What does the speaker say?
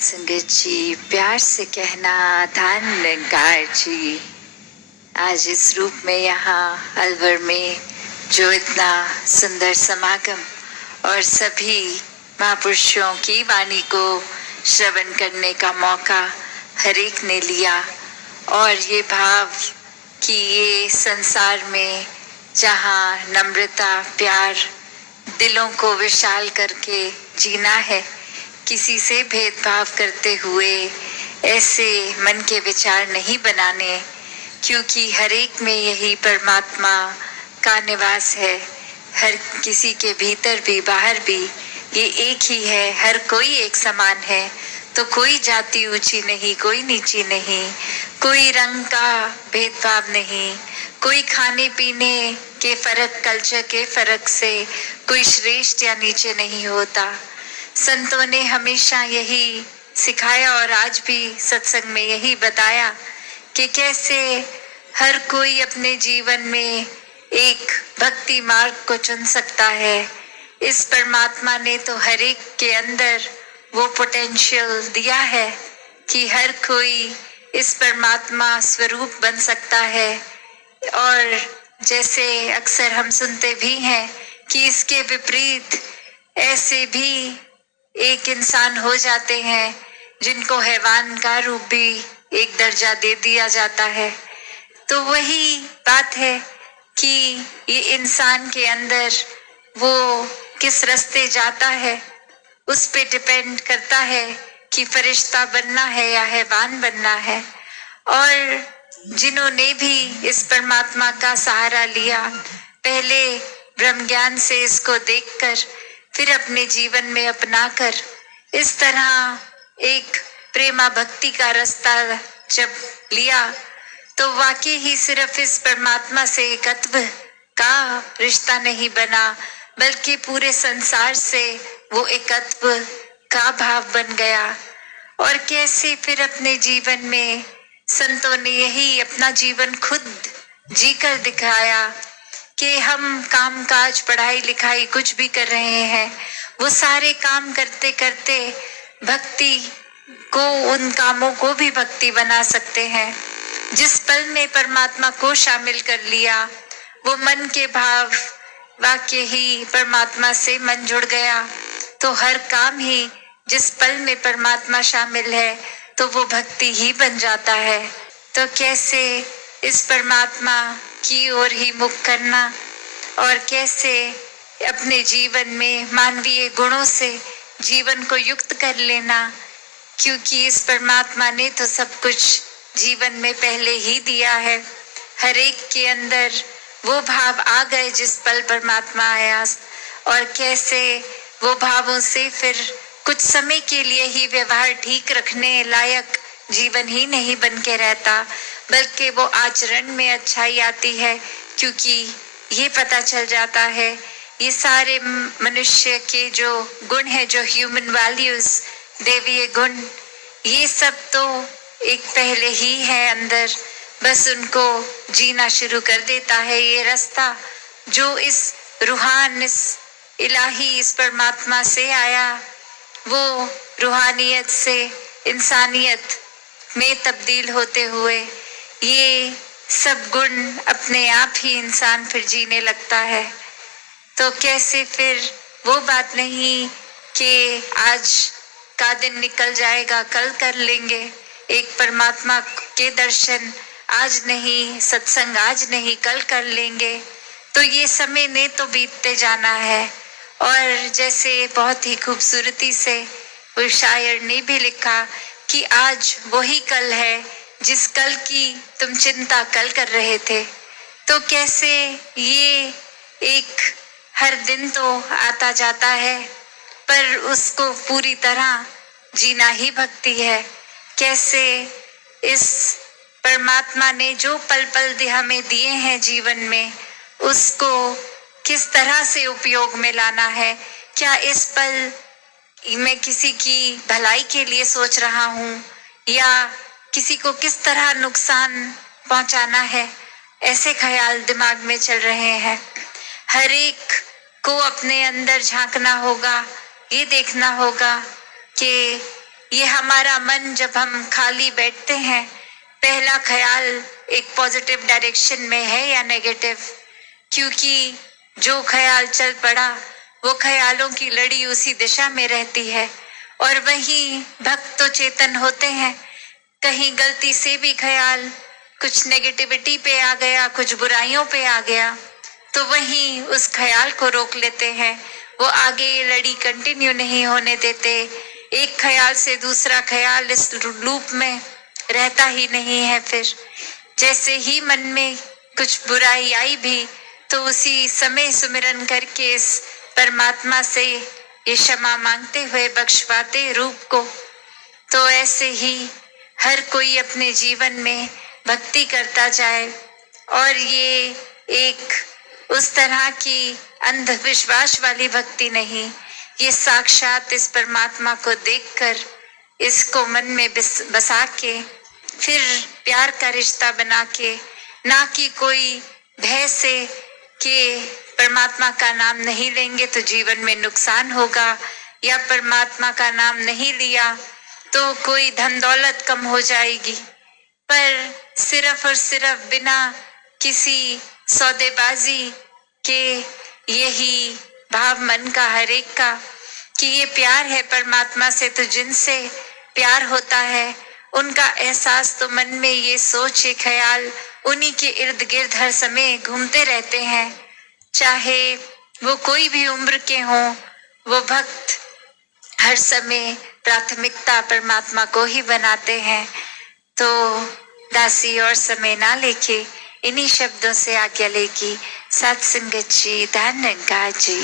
संगत जी, प्यार से कहना धन निरंकार जी। आज इस रूप में यहाँ अलवर में जो इतना सुंदर समागम और सभी महापुरुषों की वाणी को श्रवण करने का मौका हर एक ने लिया, और ये भाव कि ये संसार में जहाँ नम्रता प्यार दिलों को विशाल करके जीना है, किसी से भेदभाव करते हुए ऐसे मन के विचार नहीं बनाने, क्योंकि हर एक में यही परमात्मा का निवास है। हर किसी के भीतर भी बाहर भी ये एक ही है। हर कोई एक समान है, तो कोई जाति ऊंची नहीं, कोई नीची नहीं, कोई रंग का भेदभाव नहीं, कोई खाने पीने के फर्क, कल्चर के फर्क से कोई श्रेष्ठ या नीचे नहीं होता। संतों ने हमेशा यही सिखाया और आज भी सत्संग में यही बताया कि कैसे हर कोई अपने जीवन में एक भक्ति मार्ग को चुन सकता है। इस परमात्मा ने तो हर एक के अंदर वो पोटेंशियल दिया है कि हर कोई इस परमात्मा स्वरूप बन सकता है। और जैसे अक्सर हम सुनते भी हैं कि इसके विपरीत ऐसे भी एक इंसान हो जाते हैं जिनको हैवान का रूप भी एक दर्जा दे दिया जाता है। तो वही बात है कि ये इंसान के अंदर वो किस रास्ते जाता है, उस पे डिपेंड करता है कि फरिश्ता बनना है या हैवान बनना है। और जिन्होंने भी इस परमात्मा का सहारा लिया, पहले ब्रह्म ज्ञान से इसको देखकर फिर अपने जीवन में अपनाकर इस तरह एक प्रेमा भक्ति का रास्ता जब लिया, तो वाकई ही सिर्फ इस परमात्मा से एकत्व का रिश्ता नहीं बना, बल्कि पूरे संसार से वो एकत्व का भाव बन गया। और कैसे फिर अपने जीवन में संतों ने यही अपना जीवन खुद जीकर दिखाया कि हम काम काज पढ़ाई लिखाई कुछ भी कर रहे हैं, वो सारे काम करते करते भक्ति को, उन कामों को भी भक्ति बना सकते हैं। जिस पल में परमात्मा को शामिल कर लिया, वो मन के भाव वाकई ही परमात्मा से मन जुड़ गया, तो हर काम ही जिस पल में परमात्मा शामिल है तो वो भक्ति ही बन जाता है। तो कैसे इस परमात्मा की ओर ही मुख करना और कैसे अपने जीवन में मानवीय गुणों से जीवन को युक्त कर लेना, क्योंकि इस परमात्मा ने तो सब कुछ जीवन में पहले ही दिया है। हर एक के अंदर वो भाव आ गए जिस पल परमात्मा आया, और कैसे वो भावों से फिर कुछ समय के लिए ही व्यवहार ठीक रखने लायक जीवन ही नहीं बन के रहता, बल्कि वो आचरण में अच्छाई आती है, क्योंकि ये पता चल जाता है ये सारे मनुष्य के जो गुण है, जो ह्यूमन वैल्यूज, देवीय गुण, ये सब तो एक पहले ही है अंदर, बस उनको जीना शुरू कर देता है। ये रास्ता जो इस रूहान, इस इलाही, इस परमात्मा से आया, वो रूहानियत से इंसानियत में तब्दील होते हुए ये सब गुण अपने आप ही इंसान फिर जीने लगता है। तो कैसे फिर वो बात नहीं कि आज का दिन निकल जाएगा, कल कर लेंगे एक परमात्मा के दर्शन, आज नहीं सत्संग, आज नहीं कल कर लेंगे, तो ये समय ने तो बीतते जाना है। और जैसे बहुत ही खूबसूरती से वो शायर ने भी लिखा कि आज वही कल है जिस कल की तुम चिंता कल कर रहे थे। तो कैसे ये एक हर दिन तो आता जाता है, पर उसको पूरी तरह जीना ही भक्ति है। कैसे इस परमात्मा ने जो पल पल हमें दिए हैं जीवन में, उसको किस तरह से उपयोग में लाना है। क्या इस पल मैं किसी की भलाई के लिए सोच रहा हूँ, या किसी को किस तरह नुकसान पहुंचाना है, ऐसे ख्याल दिमाग में चल रहे हैं। हर एक को अपने अंदर झांकना होगा, ये देखना होगा कि ये हमारा मन जब हम खाली बैठते हैं, पहला ख्याल एक पॉजिटिव डायरेक्शन में है या नेगेटिव, क्योंकि जो ख्याल चल पड़ा वो ख्यालों की लड़ी उसी दिशा में रहती है। और वहीं भक्त तो चेतन होते हैं, कहीं गलती से भी ख्याल कुछ नेगेटिविटी पे आ गया, कुछ बुराइयों पे आ गया, तो वहीं उस ख्याल को रोक लेते हैं, वो आगे ये लड़ी कंटिन्यू नहीं होने देते। एक ख्याल से दूसरा ख्याल इस लूप में रहता ही नहीं है। फिर जैसे ही मन में कुछ बुराई आई भी तो उसी समय सुमिरन करके इस परमात्मा से ये क्षमा मांगते हुए बख्शवाते रूप को। तो ऐसे ही हर कोई अपने जीवन में भक्ति करता जाए, और ये एक उस तरह की अंधविश्वास वाली भक्ति नहीं, ये साक्षात इस परमात्मा को देखकर इसको मन में बसा के फिर प्यार का रिश्ता बना के, ना कि कोई भय से कि परमात्मा का नाम नहीं लेंगे तो जीवन में नुकसान होगा, या परमात्मा का नाम नहीं लिया तो कोई धन दौलत कम हो जाएगी, पर सिर्फ और सिर्फ बिना किसी सौदेबाजी के यही भाव मन का हर एक का कि ये प्यार है परमात्मा से, तो जिनसे प्यार होता है उनका एहसास तो मन में, ये सोच ये ख्याल उन्हीं के इर्द गिर्द हर समय घूमते रहते हैं। चाहे वो कोई भी उम्र के हों, वो भक्त हर समय प्राथमिकता परमात्मा को ही बनाते हैं। तो दासी और समय ना लेके इन्हीं शब्दों से आज्ञा लेगी। सत्संगत जी, धन निरंकार जी।